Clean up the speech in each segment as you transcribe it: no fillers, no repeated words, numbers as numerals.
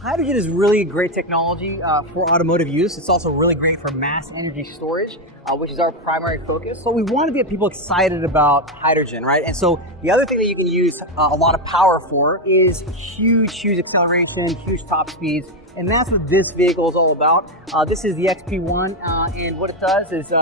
Hydrogen is really great technology for automotive use. It's also really great for mass energy storage, which is our primary focus. So we want to get people excited about hydrogen, right? And so the other thing that you can use a lot of power for is huge acceleration, huge top speeds. And that's what this vehicle is all about. This is the XP-1, and what it does is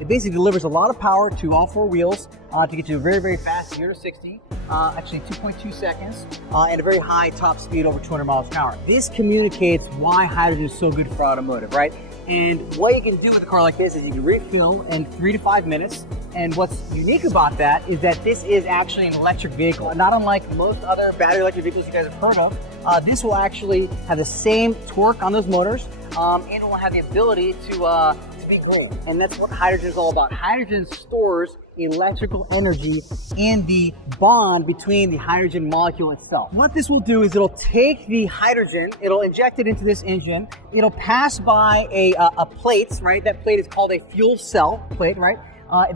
it basically delivers a lot of power to all four wheels to get you very fast, 0 to 60, actually 2.2 seconds, and a very high top speed over 200 miles an hour. This communicates why hydrogen is so good for automotive, right? And what you can do with a car like this is you can refill in 3 to 5 minutes. And what's unique about that is that this is actually an electric vehicle. Not unlike most other battery electric vehicles you guys have heard of, this will actually have the same torque on those motors, and it will have the ability to be green. And that's what hydrogen is all about. Hydrogen stores electrical energy in the bond between the hydrogen molecule itself. What this will do is it'll take the hydrogen, it'll inject it into this engine, it'll pass by a plate, right? That plate is called a fuel cell plate, right?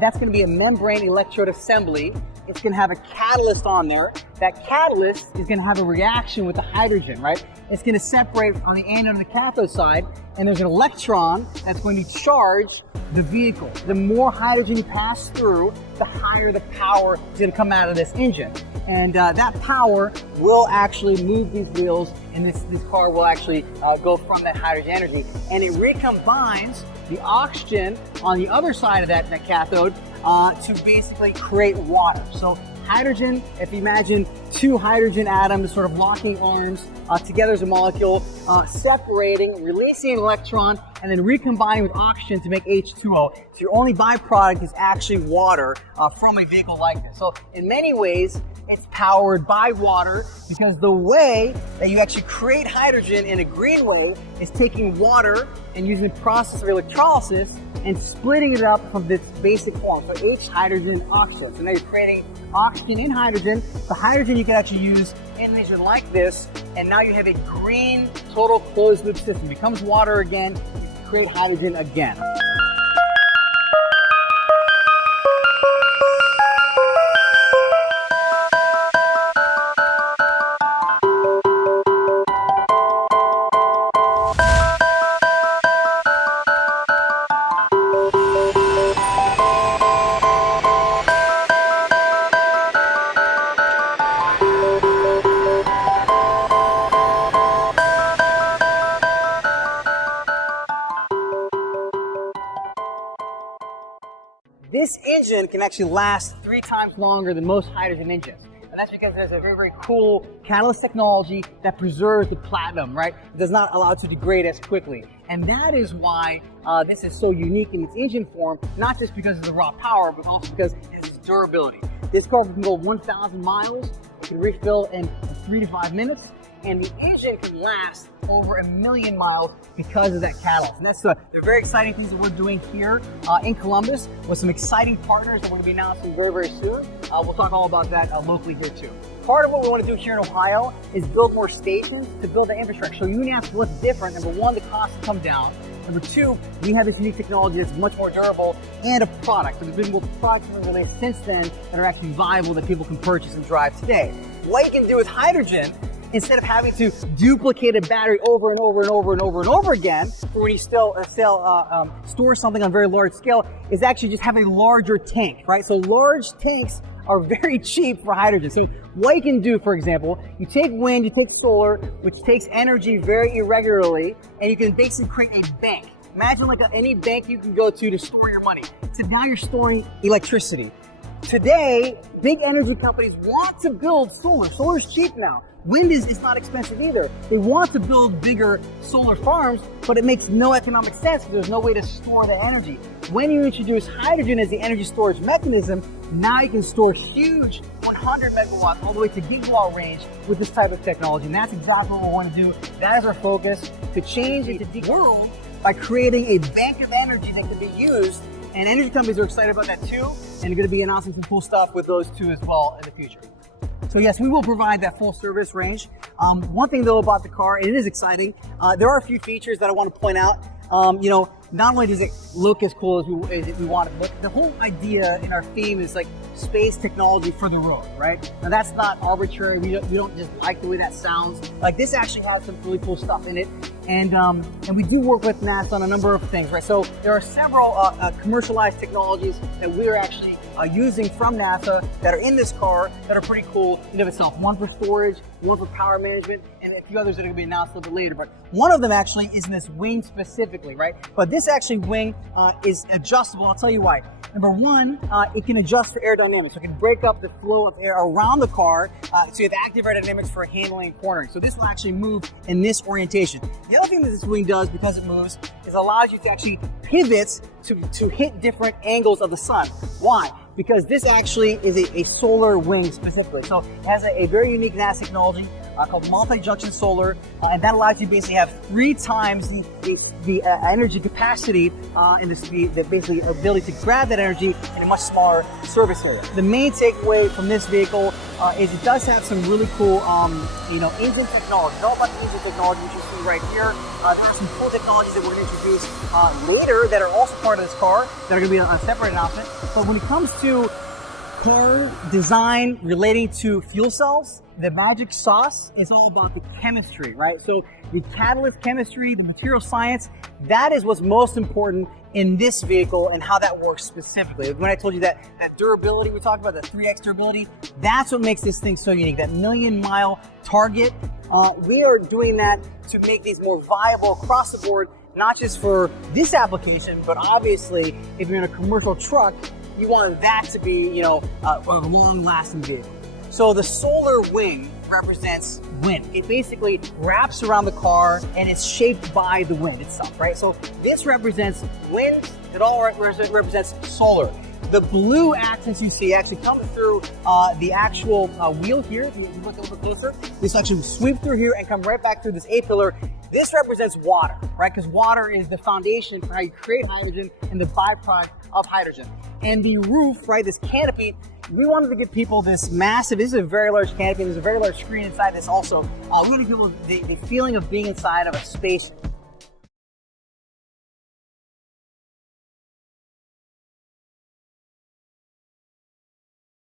That's going to be a membrane electrode assembly. It's going to have a catalyst on there. That catalyst is going to have a reaction with the hydrogen, right? It's going to separate on the anode and the cathode side, and there's an electron that's going to charge the vehicle. The more hydrogen you pass through, the higher the power is going to come out of this engine. And that power will actually move these wheels, and this car will actually go from that hydrogen energy. And it recombines the oxygen on the other side of that cathode to basically create water. So hydrogen, if you imagine two hydrogen atoms sort of locking arms together as a molecule, separating, releasing an electron, and then recombining with oxygen to make H2O. So your only byproduct is actually water from a vehicle like this. So in many ways, it's powered by water, because the way that you actually create hydrogen in a green way is taking water and using the process of electrolysis and splitting it up from this basic form. So H, hydrogen, oxygen. So now you're creating oxygen in hydrogen. The hydrogen you can actually use in an engine like this, and now you have a green, total closed loop system. It becomes water again, you can create hydrogen again. This engine can actually last 3 times longer than most hydrogen engines. And that's because there's a very cool catalyst technology that preserves the platinum, right? It does not allow it to degrade as quickly. And that is why this is so unique in its engine form, not just because of the raw power, but also because of its durability. This car can go 1,000 miles, it can refill in 3 to 5 minutes, and the engine can last over 1 million miles because of that catalyst. And that's the very exciting things that we're doing here in Columbus with some exciting partners that we're going to be announcing very soon. We'll talk all about that locally here too. Part of what we want to do here in Ohio is build more stations to build the infrastructure. So you can ask what's different. Number one, the costs have come down. Number two, we have this unique technology that's much more durable, and a product. So there's been multiple products that have been released since then that are actually viable that people can purchase and drive today. What you can do with hydrogen, instead of having to duplicate a battery over and over again for when you store something on a very large scale, is actually just have a larger tank, right? So large tanks are very cheap for hydrogen. So what you can do, for example, you take wind, you take solar, which takes energy very irregularly, and you can basically create a bank. Imagine like any bank you can go to store your money. So now you're storing electricity. Today, big energy companies want to build solar. Solar's cheap now. Wind is not expensive either. They want to build bigger solar farms, but it makes no economic sense because there's no way to store the energy. When you introduce hydrogen as the energy storage mechanism, now you can store huge 100 megawatts all the way to gigawatt range with this type of technology. And that's exactly what we want to do. That is our focus, to change the world by creating a bank of energy that can be used. And energy companies are excited about that too, and they're going to be announcing some cool stuff with those two as well in the future. So yes, we will provide that full service range. One thing though about the car, and it is exciting, there are a few features that I want to point out. not only does it look as cool as we want it to look, the whole idea in our theme is like space technology for the road, right? Now that's not arbitrary. We don't just like the way that sounds. Like this actually has some really cool stuff in it. And we do work with NASA on a number of things, right? So there are several commercialized technologies that we are actually using from NASA that are in this car that are pretty cool in of itself. One for storage, one for power management, and a few others that are going to be announced a little bit later. But one of them actually is in this wing specifically, right? But this actually wing is adjustable. I'll tell you why. Number one, it can adjust for aerodynamics. So it can break up the flow of air around the car. So you have active aerodynamics for handling and cornering. So this will actually move in this orientation. The other thing that this wing does, because it moves, is allows you to actually pivot to hit different angles of the sun. Why? Because this actually is a solar wing specifically. So it has a very unique NASA technology called multi-junction solar, and that allows you to basically have 3 times the energy capacity and the speed, that basically ability to grab that energy in a much smaller surface area. The main takeaway from this vehicle is it does have some really cool, engine technology. It's all about engine technology, which you see right here. It has some cool technologies that we're going to introduce later that are also part of this car that are going to be a separate announcement. But when it comes to car design relating to fuel cells, the magic sauce is all about the chemistry, right? So the catalyst chemistry, the material science, that is what's most important in this vehicle and how that works specifically. When I told you that durability, we talked about the 3x durability, that's what makes this thing so unique, that 1,000,000-mile target. We are doing that to make these more viable across the board, not just for this application, but obviously if you're in a commercial truck, you want that to be, a long-lasting vehicle. So the solar wing represents wind. It basically wraps around the car and it's shaped by the wind itself, right? So this represents wind, it all represents solar. The blue accents you see actually come through the actual wheel here. If you look a little bit closer, this actually sweep through here and come right back through this A-pillar. This represents water, right? Because water is the foundation for how you create hydrogen and the byproduct of hydrogen. And the roof, right, this canopy, we wanted to give people this massive, this is a very large canopy, there's a very large screen inside this also. We want to give people the feeling of being inside of a space